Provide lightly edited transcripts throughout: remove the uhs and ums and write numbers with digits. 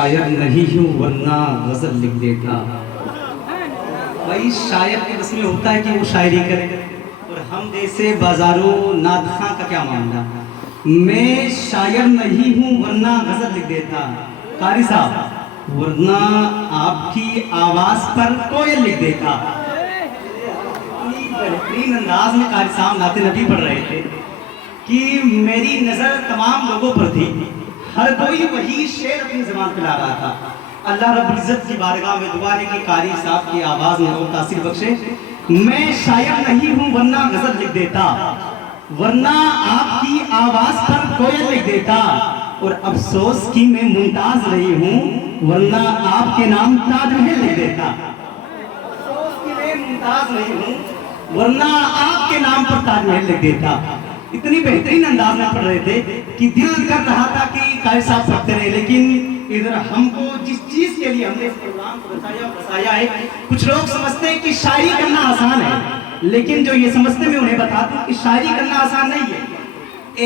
شاعر نہیں ہوں ورنہ غزل لکھ دیتا. بھائی شاعر کے بس میں ہوتا ہے کہ وہ شاعری کرے, اور ہم جیسے بازاروں نعت خواں کا کیا معاملہ. میں شاعر نہیں ہوں ورنہ غزل لکھ دیتا قاری صاحب, ورنہ آپ کی آواز پر کوئل لکھ دیتا. بہترین انداز میں قاری صاحب نعت نبی پڑھ رہے تھے کہ میری نظر تمام لوگوں پر تھی, ہر کوئی وہی شعر اپنی زبان پہ لا رہا تھا. اللہ رب العزت کی بارگاہ میں دعا ہے کہ قاری صاحب کی آواز میں اور تاثیر بخشے. میں شاعر نہیں ہوں ورنہ غزل لکھ دیتا, ورنہ آپ کی آواز پر کوئل لکھ دیتا, اور افسوس کی میں ممتاز نہیں ہوں ورنہ آپ کے نام تاج محل لکھ دیتا. افسوس کی میں ممتاز نہیں ہوں ورنہ آپ کے نام پر تاج محل لکھ دیتا. اتنی بہترین انداز میں پڑھ رہے تھے کہ دل کر رہا تھا کہ قاری صاحب پڑھتے رہے, لیکن ادھر ہم کو جس چیز کے لیے ہم نے اس پروگرام کو بتایا ہے, کچھ لوگ سمجھتے ہیں کہ شاعری کرنا آسان ہے, لیکن جو یہ سمجھتے میں انہیں بتا دوں کہ شاعری کرنا آسان نہیں ہے.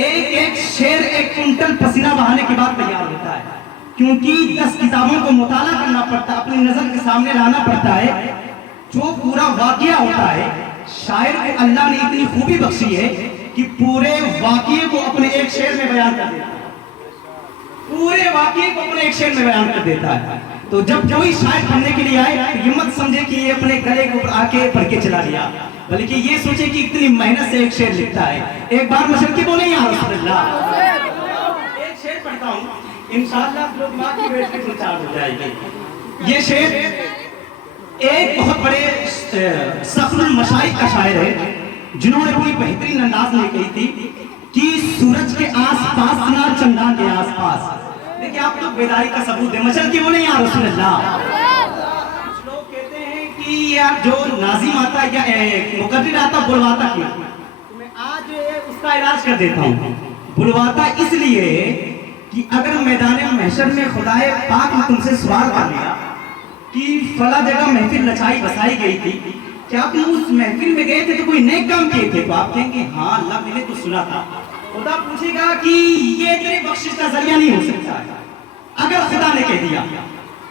ایک ایک شعر ایک کنٹل پسینہ بہانے کے بعد تیار ہوتا ہے, کیونکہ 10 کتابوں کو مطالعہ کرنا پڑتا ہے, اپنی نظر کے سامنے لانا پڑتا ہے. جو پورا واقعہ ہوتا ہے, شاعر کو اللہ نے اتنی خوبی بخشی ہے کہ پورے واقعے کو اپنے ایک شعر میں بیان کر دیتا ہے, پورے واقعے کو اپنے ایک شعر میں بیان کر دیتا ہے. تو جب کوئی شاعر پڑھنے کے لیے آئے تو یہ مت سمجھے کہ یہ اپنے گلے کو آ کے پڑھ کے چلا گیا, بلکہ یہ سوچے کہ اتنی محنت سے ایک شعر لکھتا ہے. ایک بار مشرقی بولیں یا رسول اللہ. ایک شعر پڑھتا ہوں, انشاءاللہ جو دماغ کی بیٹری سے چارج ہو جائے گی. یہ شعر ایک بہت بڑے صخر المشائخ کا شاعر ہے, جنہوں نے اپنی بہترین انداز میں کہی تھی کہ سورج کے آس پاس نہ چندان کے آس پاس. دیکھیں آپ لوگ بیداری کا ثبوت دیں, مچل کی بولیں یا رسول اللہ. کچھ لوگ کہتے ہیں کہ یار جو ناظم آتا یا مقرر آتا بلواتا کیا, میں آج اس کا علاج کر دیتا ہوں. بلواتا اس لیے کہ اگر میدان محشر میں خدائے پاک نے تم سے سوال کر لیا کہ فلاں جگہ محفل رچائی بسائی گئی تھی, کہ آپ اس محفل میں گئے تھے تو کوئی نیک کام کیے تھے, تو آپ کہیں گے ہاں اللہ میں نے تو سنا تھا. خدا پوچھے گا کہ یہ تیرے بخشش کا ذریعہ نہیں ہو سکتا ہے. اگر خدا نے کہہ دیا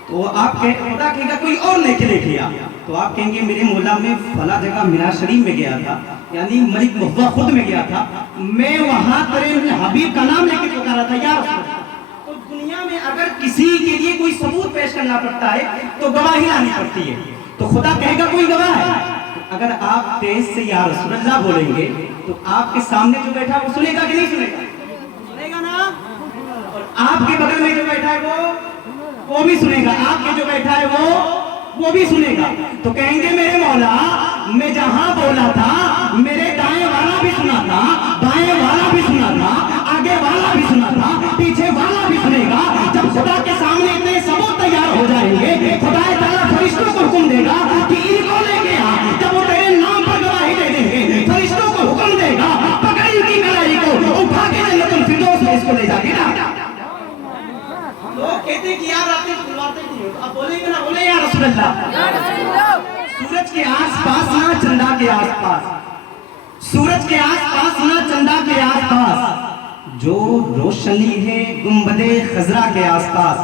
تو آپ خدا کہے گا کوئی اور نے لے کیا, تو آپ کہیں گے میرے مولا میں فلاں جگہ میرا شریف میں گیا تھا, یعنی ملک محبوبہ خود میں گیا تھا, میں وہاں تیرے حبیب کا نام لے کے پکارا تھا یا رسول اللہ. تو دنیا میں اگر کسی کے لیے کوئی ثبوت پیش کرنا پڑتا ہے تو گواہی لانی پڑتی ہے, تو خدا کہے گا کوئی گواہ ہے. اگر آپ تیز سے یا رسول اللہ بولیں گے تو آپ کے سامنے جو بیٹھا وہ سنے گا کہ نہیں سنے گا؟ سنے گا نا. اور آپ کے بغل میں جو بیٹھا ہے وہ بھی سنے گا, آپ کے جو بیٹھا ہے وہ بھی سنے گا. تو کہیں گے میرے مولا میں جہاں بولا تھا میرے دائیں والا بھی سنا تھا, بائیں والا بھی سنا تھا, آگے والا بھی سنا تھا, پیچھے والا بھی سنے گا. جب خدا کے سامنے اتنے ثبوت تیار ہو جائیں گے, خدا تعالیٰ فرشتوں کو حکم دے گا کہ ان کو لے کے آ. جب وہ تیرے نام پر گواہی دے دیں گے, فرشتوں کو حکم دے گا پکڑ ان کی کلائی کو اٹھا کے جنت الفردوس میں اس کو لے جا کے نا. لوگ کہتے ہیں کہ یار آپ نے بلواتے نہیں ہو, آپ بولیں گے نا, بولیں یا رسول اللہ. سورج کے آس پاس نہ چندا کے آس پاس, سورج کے آس پاس نہ چندا کے آس پاس, جو روشنی ہے گنبد خضرا کے آس پاس.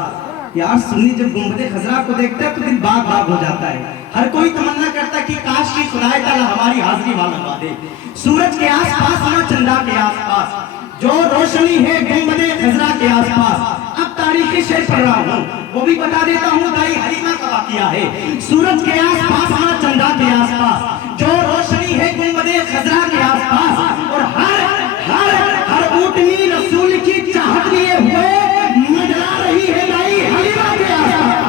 یار سنی جب گنبد خضرا کو دیکھتا ہے تو دل باغ باغ ہو جاتا ہے. ہر کوئی تمنا کرتا ہے کہ کاش کی خدا تعالی ہماری حاضری والا لگا دے. سورج کے آس پاس نہ چندا کے آس پاس, جو روشنی ہے گنبد خضرا کے آس پاس. اب تاریخی شعر پڑھ رہا ہوں, وہ بھی بتا دیتا ہوں دائی حلیمہ کا واقعہ ہے. سورج کے آس پاس نہ چندا کے آس پاس, جو روشنی ہے گنبد خضرا کے آس پاس, اور ہر اونٹنی رسول کی چاہت لیے ہوئے منڈلا رہی ہے دائی حلیمہ کے آس پاس.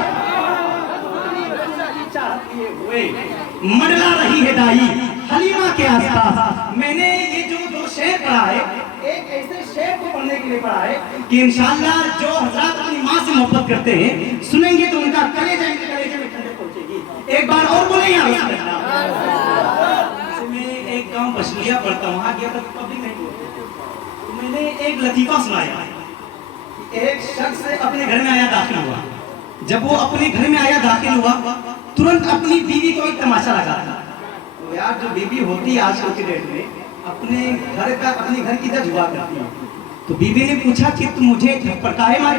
منڈلا رہی ہے دائی حلیمہ کے آس پاس. میں نے یہ جو دو شعر پڑھا ہے, ایک ایسے شعر کو پڑھنے کے لیے پڑھا ہے کہ انشاءاللہ جو حضرات اپنی ماں سے محبت کرتے ہیں سنیں گے تو ان کا کلیجہ میں ٹھنڈک پہنچے گی. ایک بار اور بولیں یا رسول اللہ. میں ایک گاؤں بشنیا پڑھتا ہوں, وہاں گیا تھا پبلک نہیں بولتے, تو میں نے ایک لطیفہ سنایا. ایک شخص اپنے گھر میں آیا داخل ہوا. جب وہ اپنے گھر میں آیا داخل ہوا ترنت اپنی بیوی کو ایک تماشا لگا تھا. تو یار جو بیوی ہوتی ہے آج کل کے ڈیٹ میں اپنے گھر کی جج ہوا کرتی ہے. تو بیوی نے پوچھا کہ تم مجھے تھپڑ کاہے مارے؟